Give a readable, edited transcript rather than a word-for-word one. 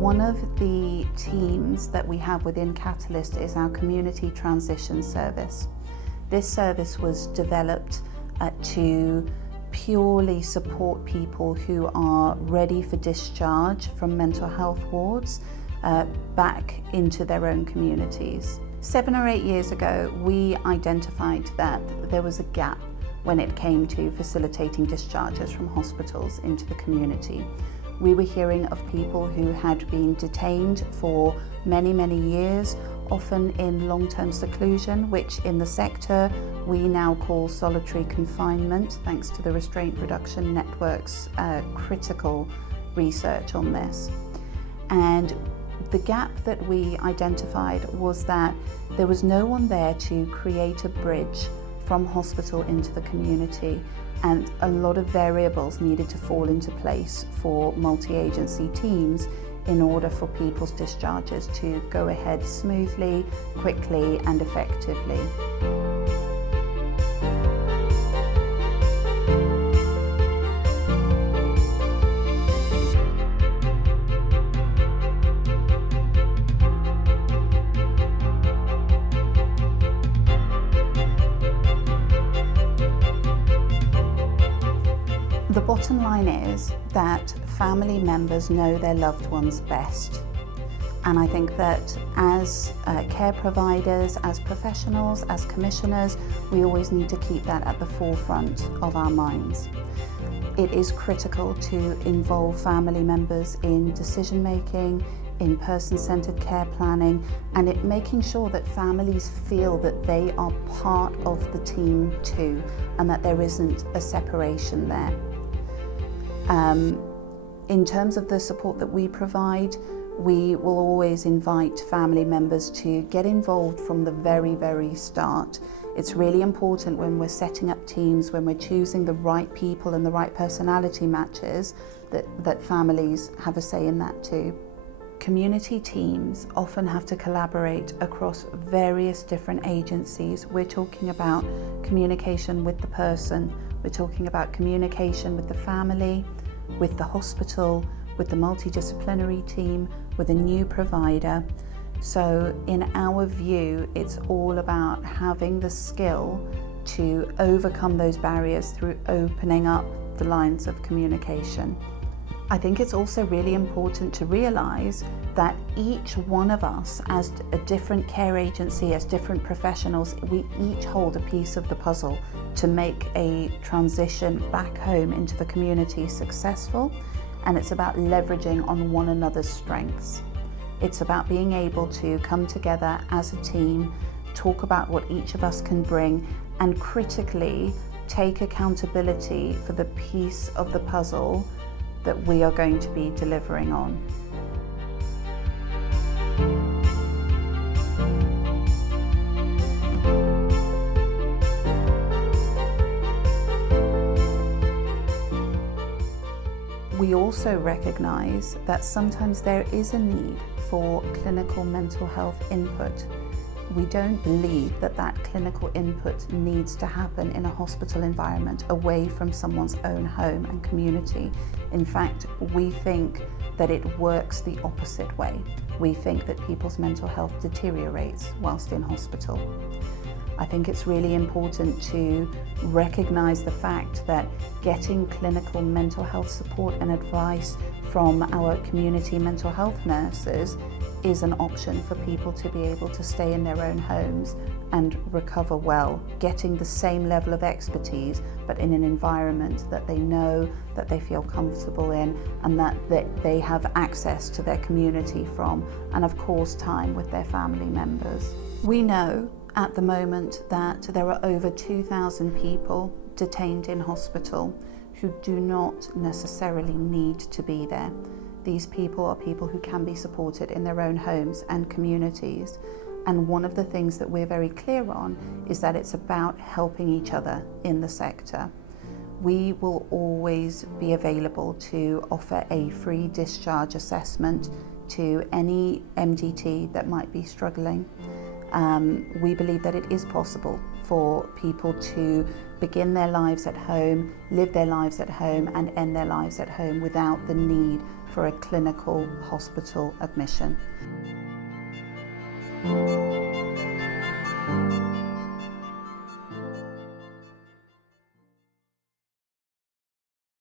One of the teams that we have within Catalyst is our Community Transition Service. This service was developed to purely support people who are ready for discharge from mental health wards back into their own communities. 7 or 8 years ago, we identified that there was a gap when it came to facilitating discharges from hospitals into the community. We were hearing of people who had been detained for many, many years, often in long-term seclusion, which in the sector we now call solitary confinement, thanks to the Restraint Reduction Network's critical research on this. And the gap that we identified was that there was no one there to create a bridge from hospital into the community, and a lot of variables needed to fall into place for multi-agency teams in order for people's discharges to go ahead smoothly, quickly and effectively. The bottom line is that family members know their loved ones best. And I think that as care providers, as professionals, as commissioners, we always need to keep that at the forefront of our minds. It is critical to involve family members in decision making, in person-centered care planning, and making sure that families feel that they are part of the team too, and that there isn't a separation there. In terms of the support that we provide, we will always invite family members to get involved from the very, very start. It's really important when we're setting up teams, when we're choosing the right people and the right personality matches, that families have a say in that too. Community teams often have to collaborate across various different agencies. We're talking about communication with the person, we're talking about communication with the family, with the hospital, with the multidisciplinary team, with a new provider. So in our view, it's all about having the skill to overcome those barriers through opening up the lines of communication. I think it's also really important to realise that each one of us, as a different care agency, as different professionals, we each hold a piece of the puzzle to make a transition back home into the community successful, and it's about leveraging on one another's strengths. It's about being able to come together as a team, talk about what each of us can bring, and critically take accountability for the piece of the puzzle that we are going to be delivering on. We also recognise that sometimes there is a need for clinical mental health input. We don't believe that that clinical input needs to happen in a hospital environment away from someone's own home and community. In fact, we think that it works the opposite way. We think that people's mental health deteriorates whilst in hospital. I think it's really important to recognise the fact that getting clinical mental health support and advice from our community mental health nurses is an option for people to be able to stay in their own homes and recover well, getting the same level of expertise but in an environment that they know, that they feel comfortable in, and that they have access to their community from, and of course time with their family members. We know at the moment that there are over 2,000 people detained in hospital who do not necessarily need to be there. These people are people who can be supported in their own homes and communities. And one of the things that we're very clear on is that it's about helping each other in the sector. We will always be available to offer a free discharge assessment to any MDT that might be struggling. We believe that it is possible for people to begin their lives at home, live their lives at home, and end their lives at home without the need for a clinical hospital admission.